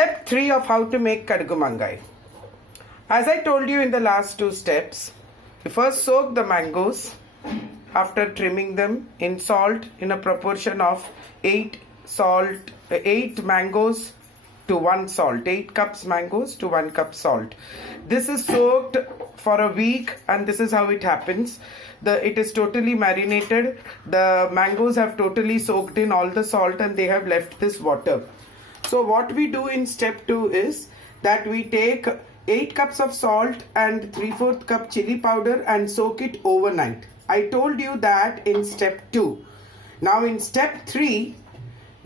Step 3 of how to make Kadugu Maangai. As I told you in the last two steps, you first soak the mangoes after trimming them in salt in a proportion of 8 mangoes to 1 salt. 8 cups mangoes to 1 cup salt. This is soaked for a week and this is how it happens. It is totally marinated. The mangoes have totally soaked in all the salt and they have left this water. So what we do in step 2 is that we take 8 cups of salt and 3/4 cup chili powder and soak it overnight. I told you that in step 2. Now in step 3,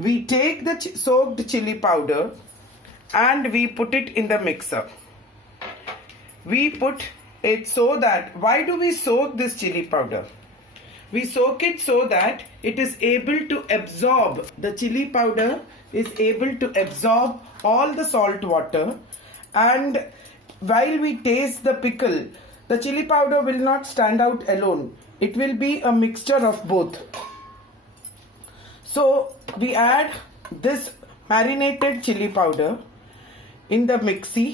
we take the soaked chili powder and we put it in the mixer. We put it so that, why do we soak this chili powder? We soak it so that it is able to absorb, the chili powder is able to absorb all the salt water, and while we taste the pickle, the chili powder will not stand out alone. It will be a mixture of both. So we add this marinated chili powder in the mixie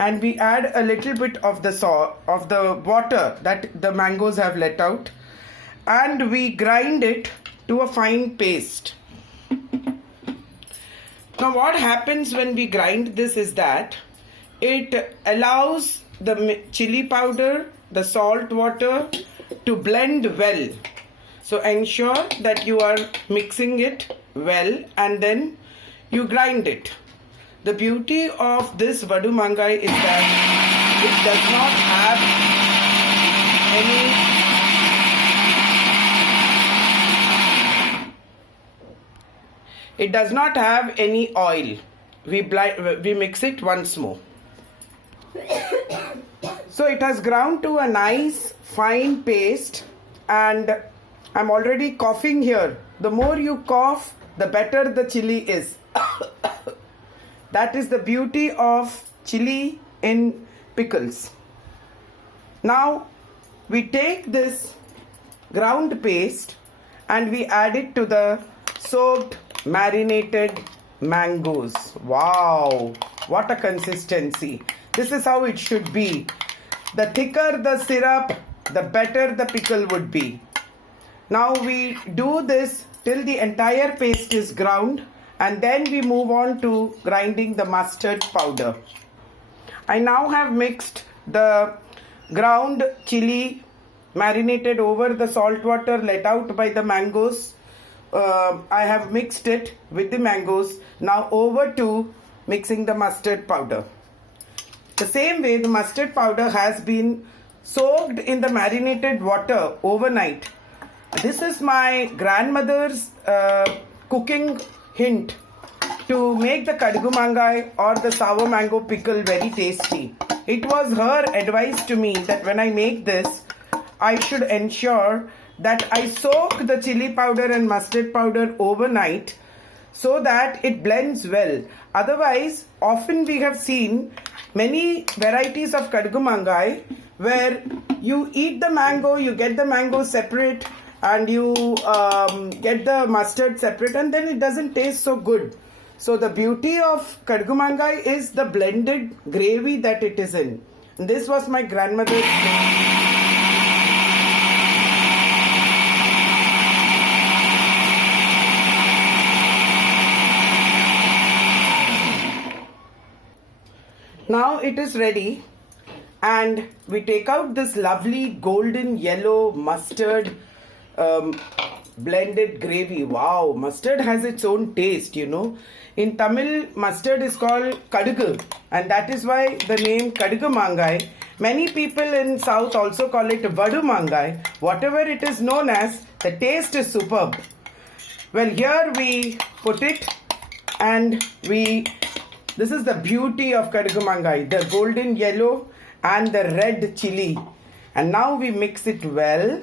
and we add a little bit of the water that the mangoes have let out, and we grind it to a fine paste. Now what happens when we grind this is that it allows the chili powder, the salt water to blend well. So ensure that you are mixing it well and then you grind it. The beauty of this Vadu Maangai is that it does not have any oil. We mix it once more. So it has ground to a nice fine paste, and I'm already coughing here. The more you cough, the better the chili is. That is the beauty of chili in pickles. Now we take this ground paste and we add it to the soaked marinated mangoes. Wow, what a consistency. This is how it should be. The thicker the syrup, the better the pickle would be. Now we do this till the entire paste is ground, and then we move on to grinding the mustard powder. I now have mixed the ground chili marinated over the salt water let out by the mangoes. I have mixed it with the mangoes. Now over to mixing the mustard powder. The same way, the mustard powder has been soaked in the marinated water overnight. This is my grandmother's cooking hint to make the Kadugu Maangai or the sour mango pickle very tasty. It was her advice to me that when I make this, I should ensure that I soak the chili powder and mustard powder overnight so that it blends well. Otherwise, often we have seen many varieties of Kadugu Maangai where you eat the mango, you get the mango separate and you get the mustard separate, and then it doesn't taste so good. So the beauty of Kadugu Maangai is the blended gravy that it is in. And this was my grandmother's thing. Now it is ready, and we take out this lovely golden yellow mustard blended gravy. Wow, mustard has its own taste, you know. In Tamil, mustard is called Kadugu, and that is why the name Kadugu Maangai. Many people in South also call it Vadu Maangai. Whatever it is known as, the taste is superb. Well, here we put it, and this is the beauty of Kadugu Maangai, the golden yellow and the red chili. And now we mix it well.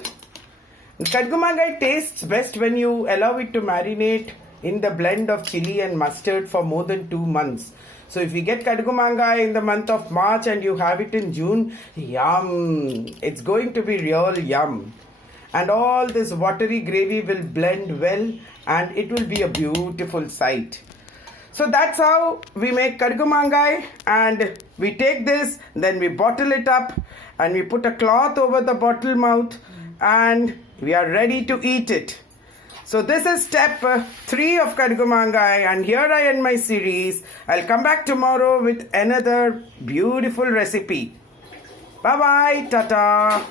Kadugu Maangai tastes best when you allow it to marinate in the blend of chili and mustard for more than 2 months. So if you get Kadugu Maangai in the month of March and you have it in June, yum! It's going to be real yum. And all this watery gravy will blend well and it will be a beautiful sight. So that's how we make Kadugu Maangai, and we take this, then we bottle it up and we put a cloth over the bottle mouth and we are ready to eat it. So this is step 3 of Kadugu Maangai, and here I end my series. I'll come back tomorrow with another beautiful recipe. Bye bye, tata.